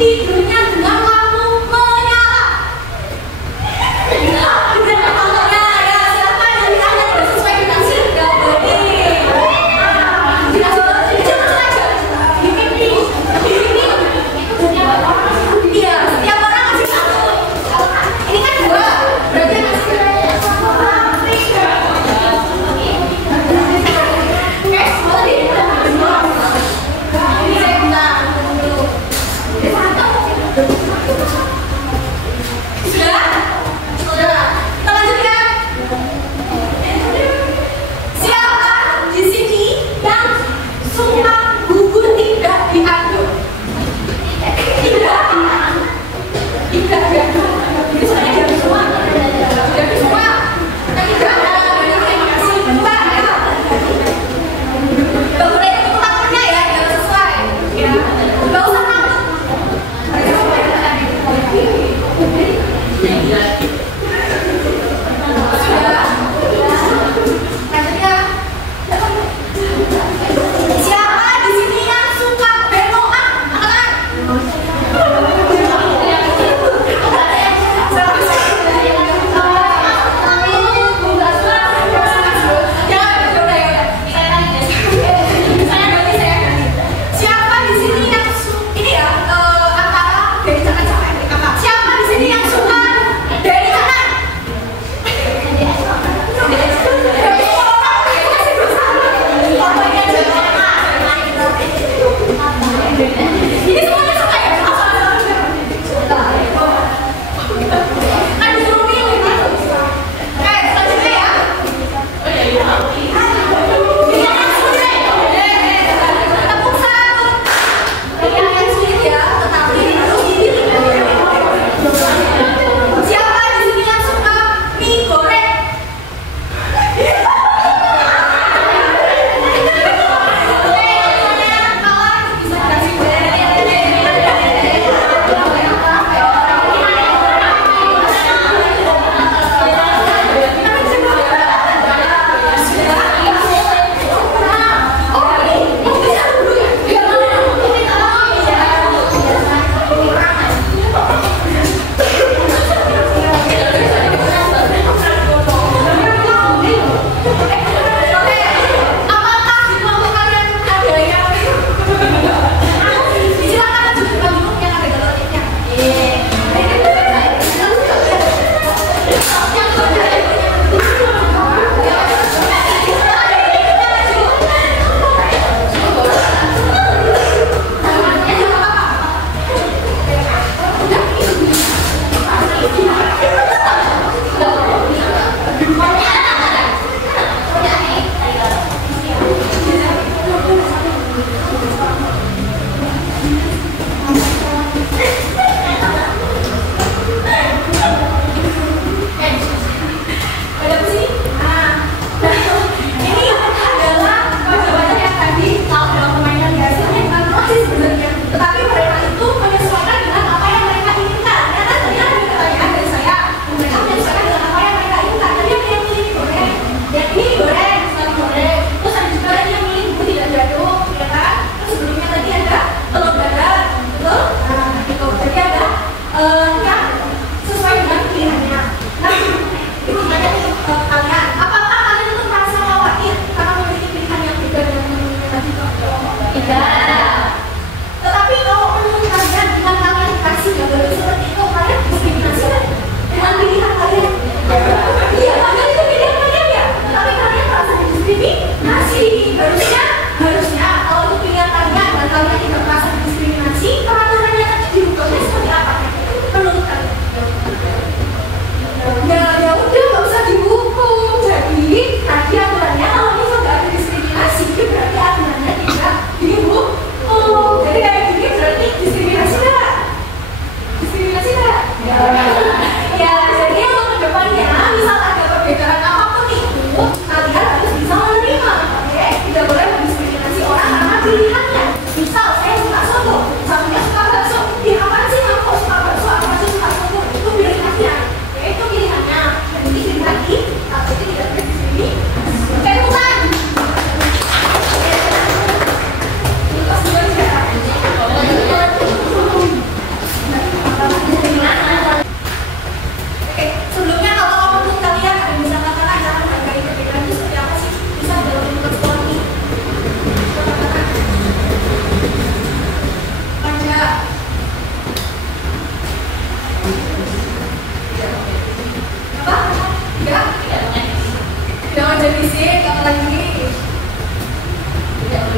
tidurnya dengan lampu menyala. Ya, silakan nanti Anda tidak sesuai dengan sirga ini. Iya, setiap orang ngasih satu. Ini kan dua, berarti ngasih Oke, boleh. Ini saya minta dulu. Satu.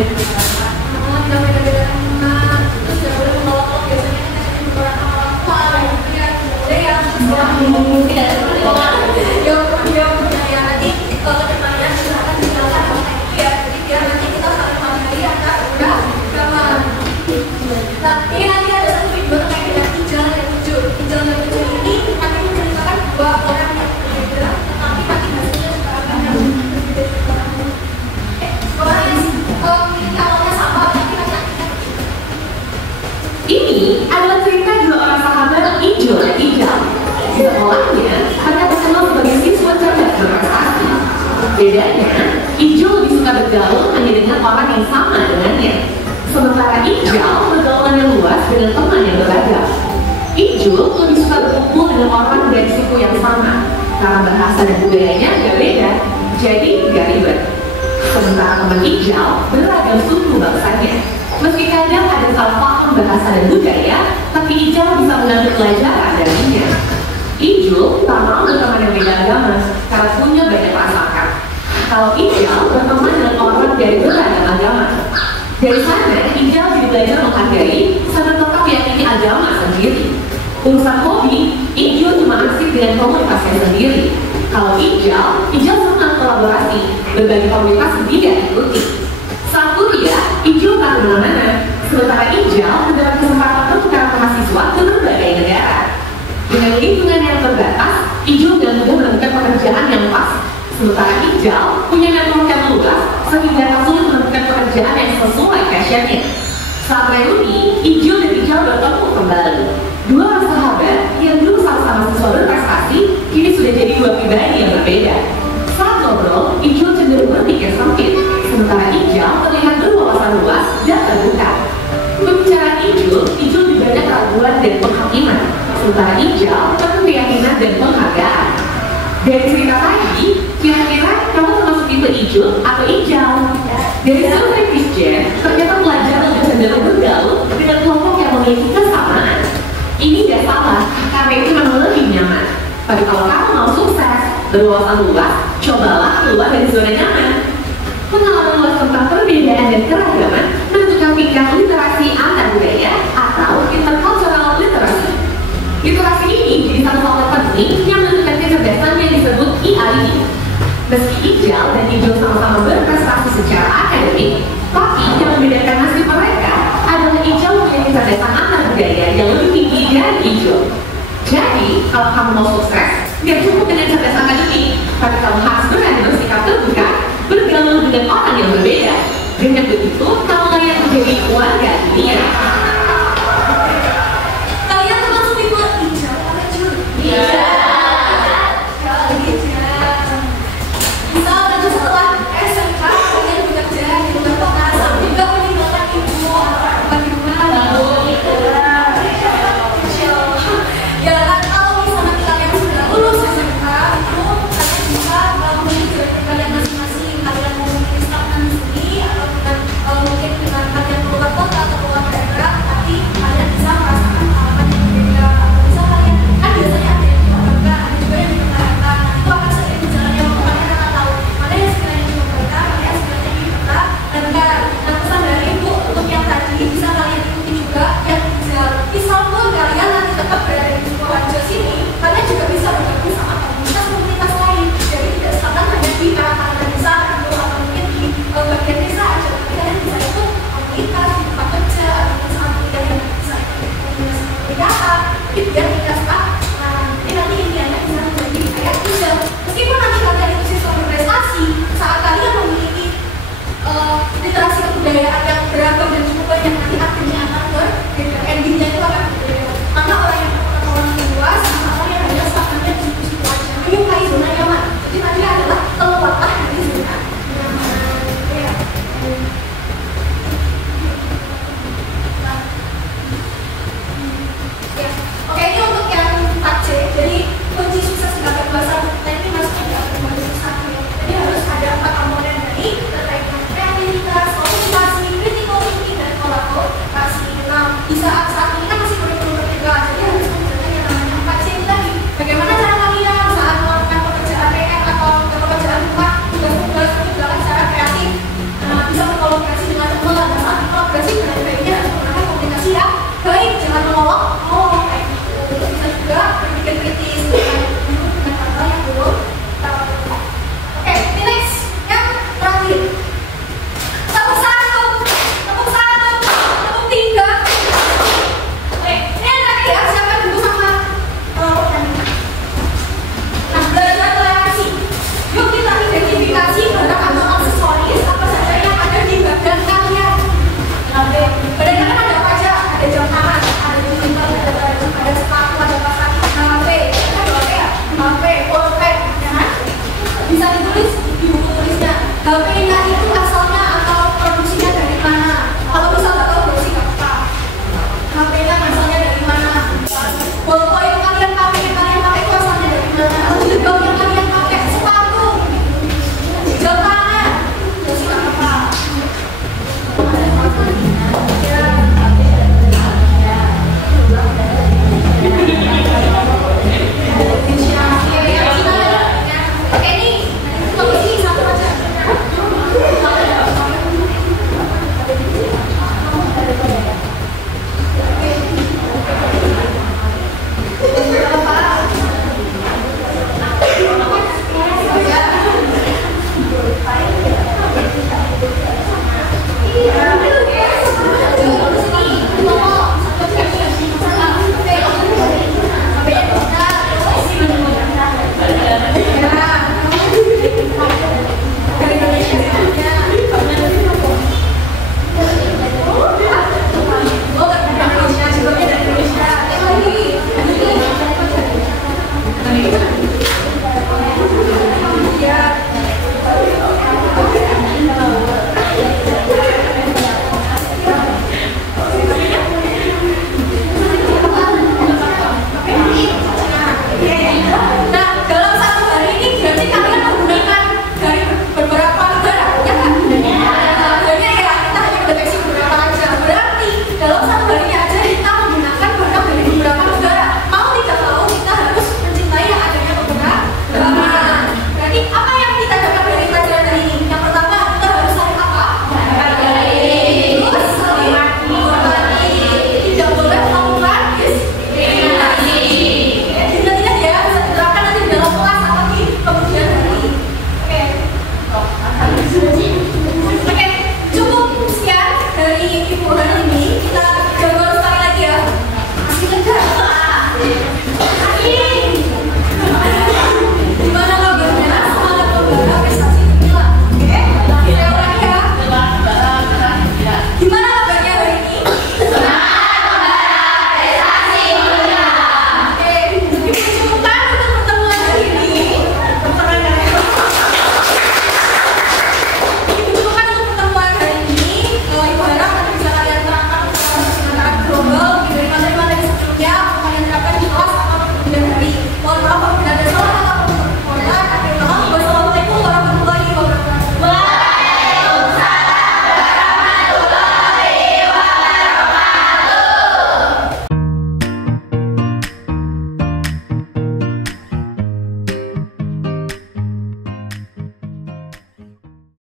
tidak beda-beda teman, terus tidak boleh membawa kalau biasanya kita jadi orang apa gitu ya, boleh ya, tidak ya nanti kedepannya silakan dijelaskan sama itu ya, jadi biar nanti kita saling menghargai antar agama. Nah ini nanti ada satu video terkait dengan hijau dan hijau. Hijau dan hijau ini nanti menceritakan dua orang yang berbeda, tetapi nanti hasilnya juga akan yang berbeda. Orang yang memiliki awalnya sama, tapi nanti ini adalah cerita dua orang sahabat Ijo dan Ijal. Sekolahnya hanya terkenal sebagai siswa cerdas berprestasi. Bedanya, Ijo lebih suka bergaul hanya dengan orang yang sama dengannya. Sementara Ijal pergaulannya luas dengan teman yang beragam. Ijo lebih suka berkumpul dengan orang dari suku yang sama karena bahasa dan budayanya agak beda, jadi gak ribet. Sementara teman Ijal beragam suku bangsanya. Meski kadang ada salah paham bahasa dan budaya, tapi Ijal bisa mengambil pelajaran darinya. Ijo tak mau berteman yang beda agama karena punya banyak prasangka. Kalau Ijal berteman dengan orang dari beragam agama. Dari sana, Ijal jadi belajar menghargai sampai tetap yakini agama sendiri. Urusan hobi, Ijo cuma asik dengan komunitasnya sendiri. Kalau Ijal senang kolaborasi, berbagi komunitas dia ikuti. Saat kuliah, Ijo tak kemana-mana, sementara Ijal mendapat kesempatan bertukar mahasiswa ke berbagai negara. Dengan lingkungan yang terbatas, Ijo dan mudah menemukan pekerjaan yang pas. Sementara Ijal punya network yang luas, sehingga tak sulit menemukan pekerjaan yang sesuai passionnya. Saat reuni, Ijo dan Ijal bertemu kembali. Dua orang sahabat yang dulu sama-sama siswa berprestasi, kini sudah jadi dua pribadi yang berbeda. Saat ngobrol, Ijo cenderung berpikir sempit, sementara Ijal terlihat berwawasan luas dan terbuka. Pembicaraan Ijo lebih banyak keraguan dan penghakiman, sementara Ijal penuh keyakinan dan penghargaan. Dari cerita tadi, kira-kira kamu termasuk tipe Ijo atau Ijal? Dari survei Christian, ternyata pelajar lebih cenderung bergaul dengan kelompok yang memiliki kesamaan. Ini tidak salah, karena itu memang lebih nyaman. Tapi kalau kamu mau sukses, berwawasan luas, cobalah keluar dari zona nyaman. Pengalaman luas tentang perbedaan dan keragaman menentukan tingkat literasi antar budaya atau intercultural literacy. Literasi ini jadi satu faktor penting yang menentukan kecerdasan yang disebut EID. Meski Ijal dan Ijo sama-sama berprestasi secara akademik, tapi yang membedakan nasib mereka adalah Ijal punya kecerdasan antar budaya yang lebih tinggi dari Ijo. Jadi, kalau kamu mau sukses, gak cukup dengan cerdas akademik, tapi kamu harus berani bersikap terbuka, bergaul dengan orang yang berbeda. Dengan begitu, kamu layak menjadi warga dunia. kalian termasuk tipe Ijal atau Jul? Iya. Misal nanti setelah SMK kalian bekerja di luar kota sambil juga meninggalkan ibu atau bagaimana? Ya kan kalau misalnya kalian sudah lulus SMK itu kalian bisa memilih jalan kalian masing-masing. Kalian mau memilih stagnan di sini atau mungkin dengan kalian keluar kota atau keluar daerah, tapi kalian bisa merasakan pengalaman yang berbeda. Bisa kalian kan biasanya ada yang diperlukan, ada juga yang diperlukan. Nah itu akan seiring berjalannya waktu kalian akan tahu mana yang sekiranya diperlukan, mana yang sekiranya diperlukan. Dan nah pesan dari ibu untuk yang tadi bisa kalian ikuti juga yang bisa. Misal pun kalian nanti tetap berada di Sukoharjo sini, kalian juga bisa bergabung sama komunitas lain. Jadi tidak sekarang hanya di kalangan desa atau mungkin di bagian desa aja, tapi kalian bisa ikut komunitas di tempat kerja atau sama kalian yang bisa ikut komunitas pernikahan. Jadi biar kita jadi nanti intinya bisa menjadi kayak Ijal. Meskipun nanti kalian itu siswa berprestasi, saat kalian memiliki literasi kebudayaan yang beragam dan cukup banyak, nanti akhirnya akan berbeda. Endingnya itu akan berbeda. Karena orang yang orang luas sama orang yang hanya stagnannya di situ aja, menyukai zona nyaman. Jadi tadi adalah keluarlah dari zona nyaman. Ya.